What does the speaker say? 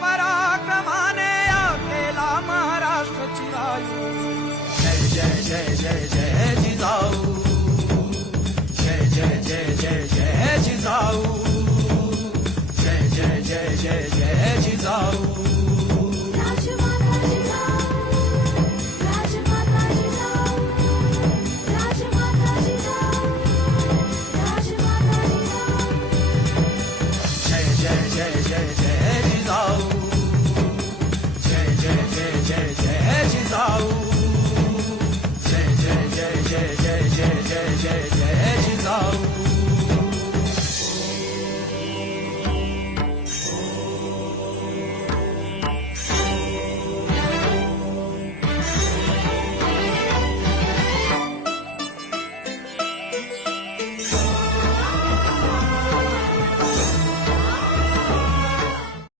पराक्रमाने या केला महाराष्ट्र चिरायू. जय जय जय जय जय जिजाऊ, जय जय जय जय जय जिजाऊ, जय जय जय जय जय जिजाऊ.